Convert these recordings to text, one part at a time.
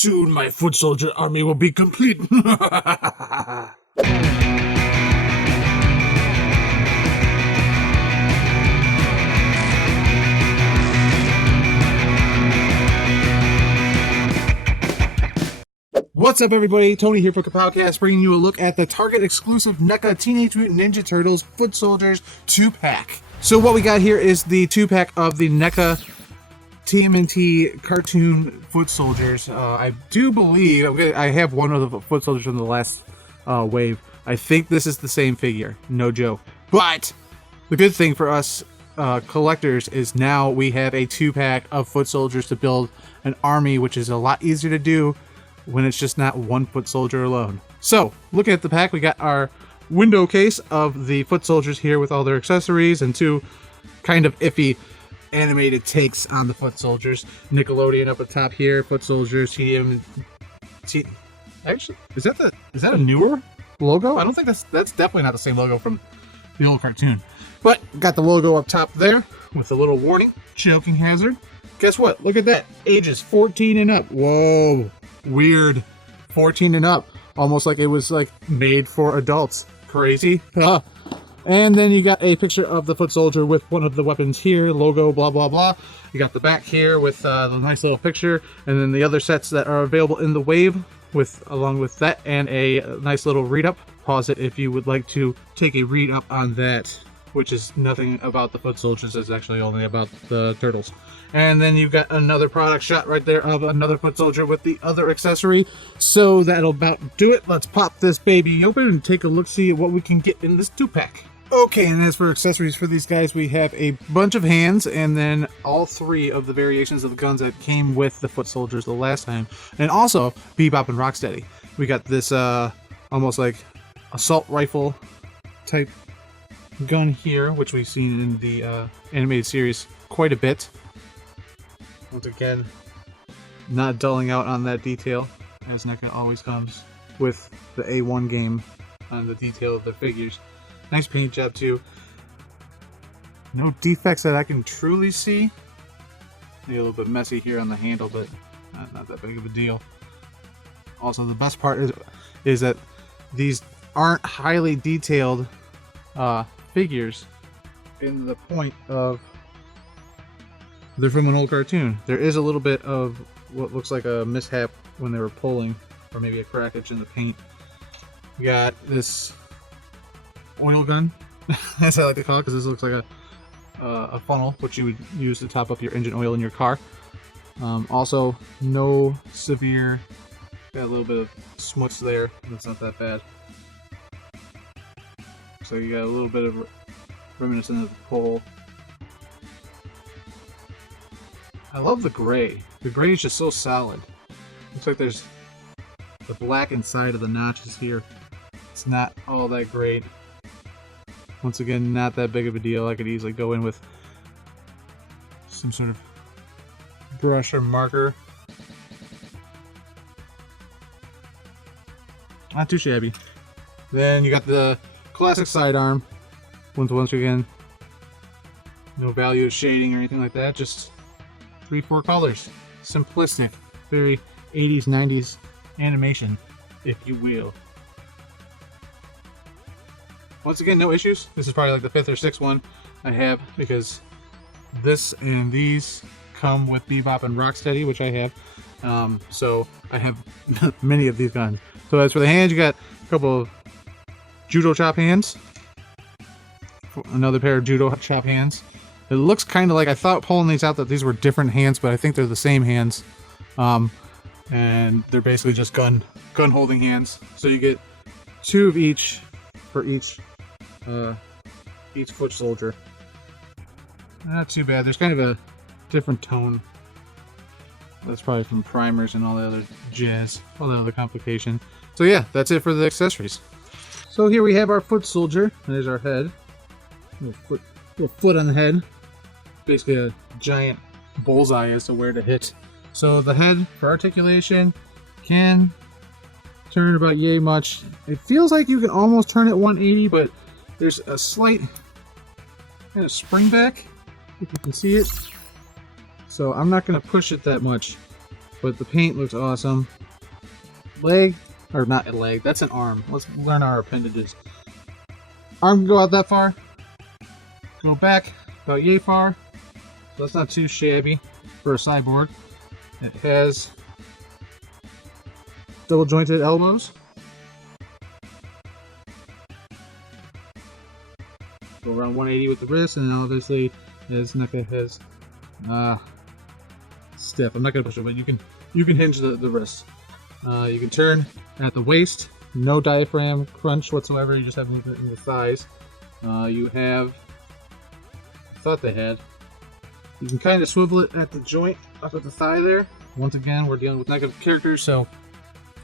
Soon my foot soldier army will be complete. What's up, everybody? Tony here for Kapowcast, bringing you a look at the Target Exclusive NECA Teenage Mutant Ninja Turtles Foot Soldiers 2-pack. So what we got here is the 2-pack of the NECA Tmnt cartoon foot soldiers. I do believe I have one of the foot soldiers from the last wave. I think this is the same figure, no joke. But the good thing for us collectors is now we have a 2-pack of foot soldiers to build an army, which is a lot easier to do when it's just not one foot soldier alone. So, looking at the pack, we got our window case of the foot soldiers here with all their accessories and two kind of iffy animated takes on the foot soldiers. Nickelodeon up at top here, foot soldiers, TMNT. Actually, is that a newer logo? I don't think that's definitely not the same logo from the old cartoon. But got the logo up top there with a little warning, choking hazard. Guess what? Look at that. Ages 14 and up. Whoa. Weird. 14 and up, almost like it was like made for adults. Crazy. And then you got a picture of the foot soldier with one of the weapons here, logo, blah blah blah. You got the back here with the nice little picture, and then the other sets that are available in the wave with along with that, and a nice little read up. Pause it if you would like to take a read up on that, which is nothing about the foot soldiers. It's actually only about the turtles. And then you've got another product shot right there of another foot soldier with the other accessory. So that'll about do it. Let's pop this baby open and take a look, see what we can get in this 2-pack. Okay, and as for accessories for these guys, we have a bunch of hands and then all three of the variations of the guns that came with the foot soldiers the last time. And also Bebop and Rocksteady. We got this almost like assault rifle type gun here, which we've seen in the animated series quite a bit. Once again, not dulling out on that detail, as NECA always comes with the A1 game on the detail of the figures. Nice paint job too. No defects that I can truly see. Maybe a little bit messy here on the handle, but not that big of a deal. Also, the best part is that these aren't highly detailed figures in the point of they're from an old cartoon. There is a little bit of what looks like a mishap when they were pulling, or maybe a crackage in the paint. We got this oil gun, as I like to call it, because this looks like a funnel, which you would use to top up your engine oil in your car. Also, no severe, got a little bit of smuts there, but it's not that bad. So you got a little bit of reminiscent of the pole. I love the gray. The gray is just so solid. Looks like there's the black inside of the notches here. It's not all that great. Once again, not that big of a deal. I could easily go in with some sort of brush or marker. Not too shabby. Then you got the classic sidearm. Once again, no value of shading or anything like that. Just 3-4 colors. Simplistic. Very 80s, 90s animation, if you will. Once again, no issues. This is probably like the 5th or 6th one I have, because this and these come with Bebop and Rocksteady, which I have. So I have many of these guns. So as for the hands, you got a couple of judo chop hands. Another pair of judo chop hands. It looks kind of like, I thought pulling these out that these were different hands, but I think they're the same hands. And they're basically just gun holding hands. So you get 2 of each for each foot soldier. Not too bad. There's kind of a different tone. That's probably from primers and all the other jazz, all the other complication. So yeah, that's it for the accessories. So here we have our foot soldier. There's our head. Little foot on the head. Basically a giant bullseye as to where to hit. So the head for articulation can turn about yay much. It feels like you can almost turn it 180, but there's a slight kind of spring back, if you can see it. So I'm not going to push it that much. but the paint looks awesome. Leg, or not a leg, that's an arm. Let's learn our appendages. Arm can go out that far. Go back about yay far. So that's not too shabby for a cyborg. It has double jointed elbows. Go around 180 with the wrist, and then obviously as NECA has stiff. I'm not gonna push it, but you can hinge the wrist. You can turn at the waist, no diaphragm crunch whatsoever. You just have movement in the thighs. You have, I thought they had. You can kind of swivel it at the joint up at the thigh there. Once again, we're dealing with NECA characters, so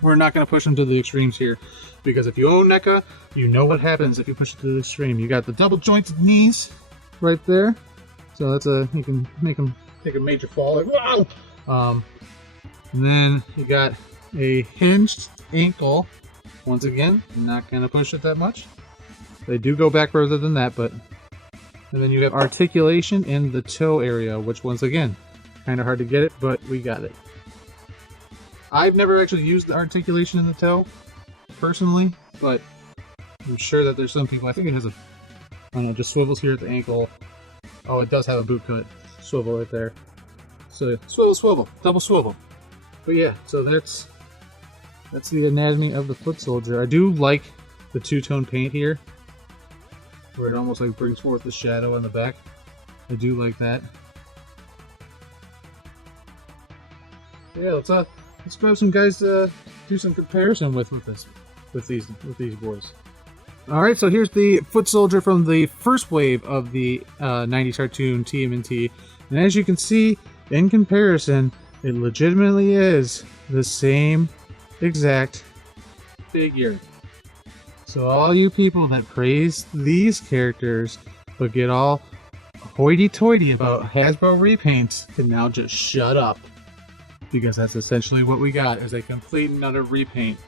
we're not going to push them to the extremes here. Because if you own NECA, you know what happens if you push it to the extreme. You got the double jointed knees right there. So that's you can make them take a major fall. Like, wow! And then you got a hinged ankle. Once again, not going to push it that much. They do go back further than that, but... And then you have articulation in the toe area, which once again, kind of hard to get it, but we got it. I've never actually used the articulation in the toe, personally, but I'm sure that there's some people, I think it has a, I don't know, just swivels here at the ankle. Oh, it does have a boot cut swivel right there. So, swivel, double swivel. But yeah, so that's the anatomy of the foot soldier. I do like the two-tone paint here, where it almost like brings forth the shadow on the back. I do like that. Yeah, let's grab some guys to do some comparison with these boys. All right, so here's the foot soldier from the first wave of the 90s cartoon TMNT, and as you can see, in comparison, it legitimately is the same exact figure. So all you people that praise these characters but get all hoity-toity about Hasbro repaints can now just shut up. Because that's essentially what we got, is a complete and utter repaint.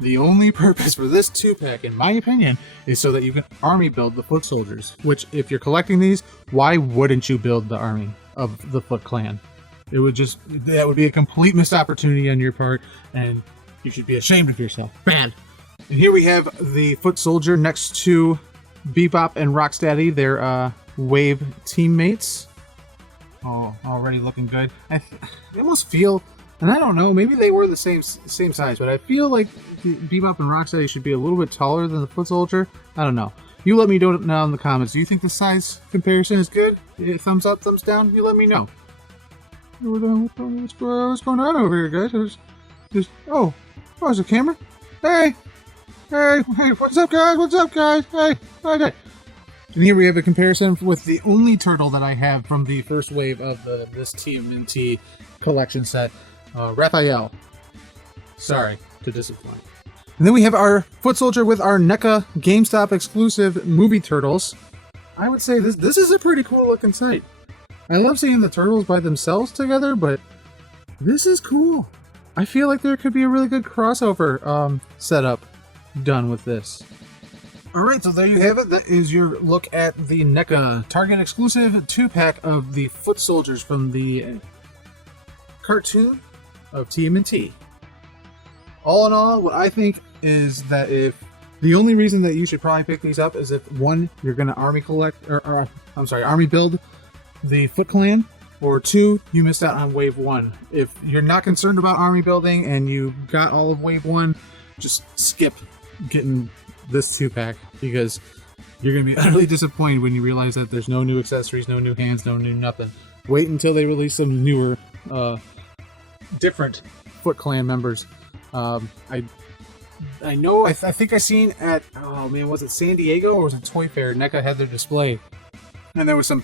The only purpose for this 2-pack, in my opinion, is so that you can army build the foot soldiers. Which, if you're collecting these, why wouldn't you build the army of the Foot Clan? It would just, that would be a complete missed opportunity on your part, and you should be ashamed of yourself. Bad. And here we have the foot soldier next to Bebop and Rocksteady, their wave teammates. Oh, already looking good. I almost feel, and I don't know, maybe they were the same size, but I feel like Bebop and Rocksteady should be a little bit taller than the foot soldier. I don't know. You let me know in the comments. Do you think the size comparison is good? Thumbs up, thumbs down? You let me know. What's going on over here, guys? Oh, there's a camera. Hey, what's up, guys? Hey. And here we have a comparison with the only turtle that I have from the first wave of this TMNT collection set, Raphael. Sorry to disappoint. And then we have our foot soldier with our NECA GameStop exclusive movie turtles. I would say this is a pretty cool looking sight. I love seeing the turtles by themselves together, but this is cool. I feel like there could be a really good crossover setup done with this. Alright, so there you have it. That is your look at the NECA Target exclusive 2-pack of the foot soldiers from the cartoon of TMNT. All in all, what I think is that if the only reason that you should probably pick these up is if, one, you're going to army build the Foot Clan, or two, you missed out on Wave 1. If you're not concerned about army building and you got all of Wave 1, just skip getting this 2-pack, because you're going to be utterly disappointed when you realize that there's no new accessories, no new hands, no new nothing. Wait until they release some newer, different Foot Clan members. I know, I think I seen at, oh man, was it San Diego or was it Toy Fair? NECA had their display, and there was some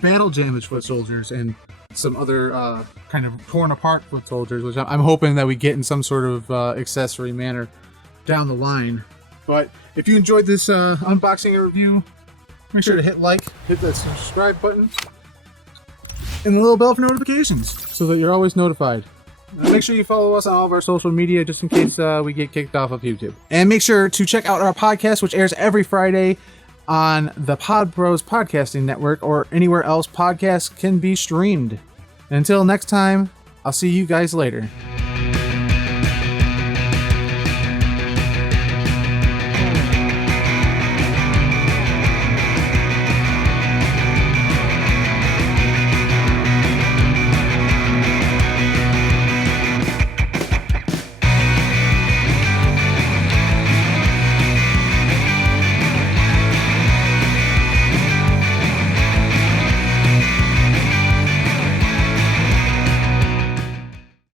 battle damaged foot soldiers and some other kind of torn apart foot soldiers, which I'm hoping that we get in some sort of accessory manner down the line. But if you enjoyed this unboxing and review, make sure to hit like, hit that subscribe button, and the little bell for notifications so that you're always notified. Make sure you follow us on all of our social media just in case we get kicked off of YouTube. And make sure to check out our podcast, which airs every Friday on the Pod Bros Podcasting Network or anywhere else podcasts can be streamed. And until next time, I'll see you guys later.